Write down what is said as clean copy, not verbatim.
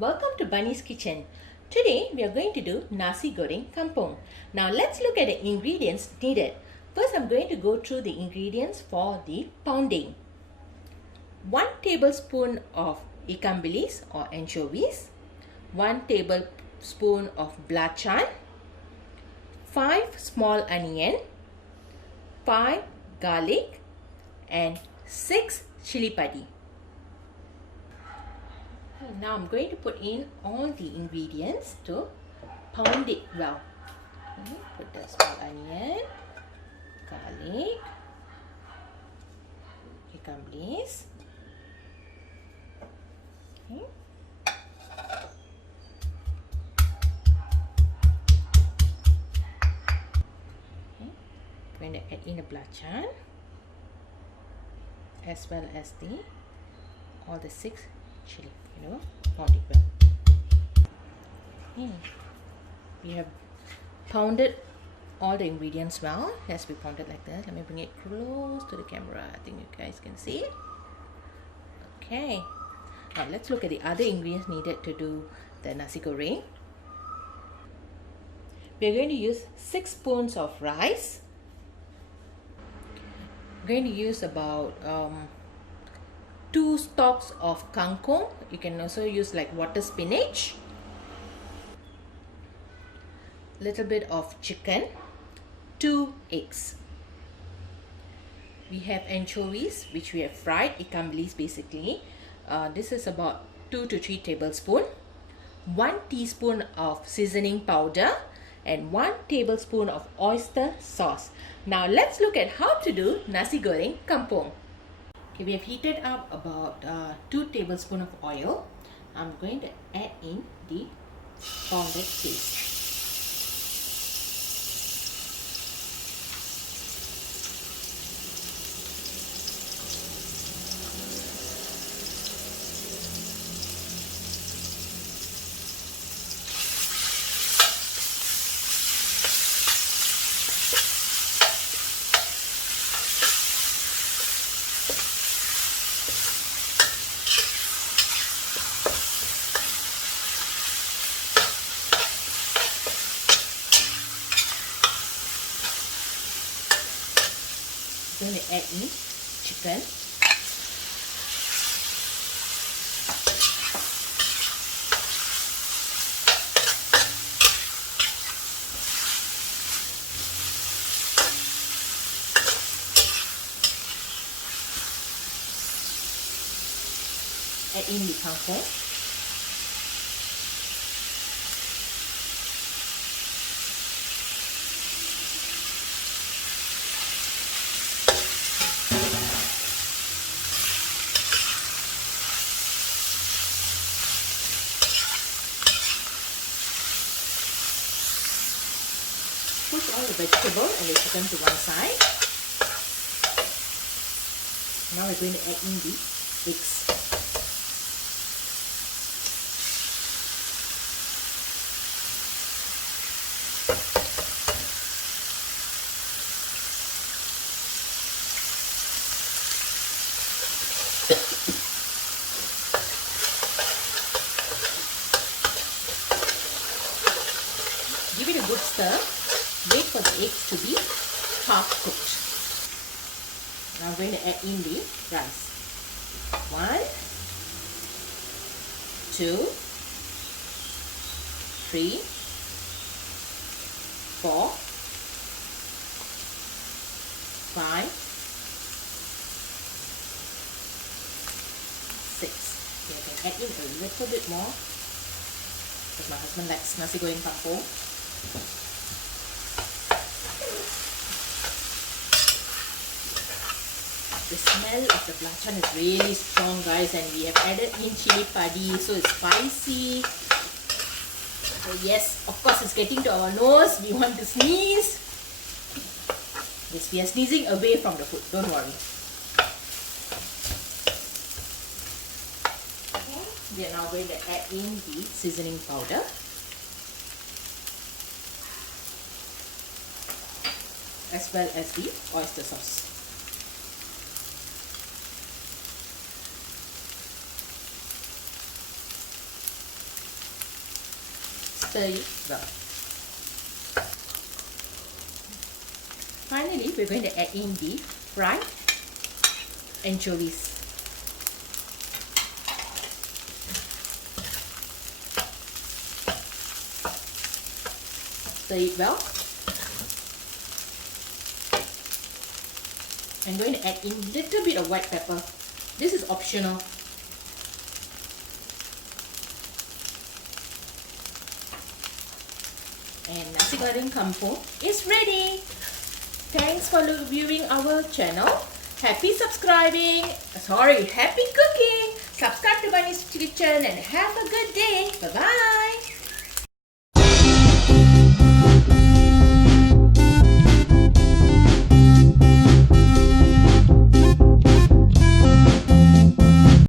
welcome to Bunny's Kitchen. Today we are going to do Nasi Goreng Kampung. Now let's look at the ingredients needed. First I'm going to go through the ingredients for the pounding. 1 tablespoon of Ikan Billis or anchovies, 1 tablespoon of Belachan, 5 small onion, 5 garlic and 6 Chilli Padi. Now I'm going to put in all the ingredients to pound it well. Okay, put the small onion, garlic, Ikan Billis. Okay. Going to add in the belachan as well as all the 6 chili, pound it well. We have pounded all the ingredients well. It has to be pounded like that. Let me bring it close to the camera. I think you guys can see it. Okay. Now let's look at the other ingredients needed to do the nasi goreng. We're going to use 6 spoons of rice. We're going to use about 2 stalks of kangkong. You can also use like water spinach. Little bit of chicken. 2 eggs. We have anchovies which we have fried, Ikan Billis basically. This is about 2 to 3 tablespoons. 1 teaspoon of seasoning powder and 1 tablespoon of oyster sauce. Now let's look at how to do Nasi Goreng Kampung. Okay, we have heated up about 2 tablespoons of oil. I'm going to add in the pounded paste. Going to add in chicken. Add in the kangkong. Put all the vegetable and the chicken to one side. Now we're going to add in the eggs. Give it a good stir. Wait for the eggs to be half cooked. Now I'm going to add in the rice. 1, 2, 3, 4, 5, 6. Okay, I can add in a little bit more because my husband likes Nasi Goreng Kampung. The smell of the belachan is really strong, guys, and we have added in Chilli Padi, so it's spicy. So yes, of course it's getting to our nose. We want to sneeze. Yes, we are sneezing away from the food, don't worry. We are now going to add in the seasoning powder. As well as the oyster sauce. Stir it well. Finally, we're going to add in the fried anchovies. Stir it well. I'm going to add in a little bit of white pepper. This is optional. And Nasi Goreng Kampung is ready. Thanks for viewing our channel. Happy subscribing. Happy cooking. Subscribe to Bunny's Kitchen and have a good day. Bye-bye.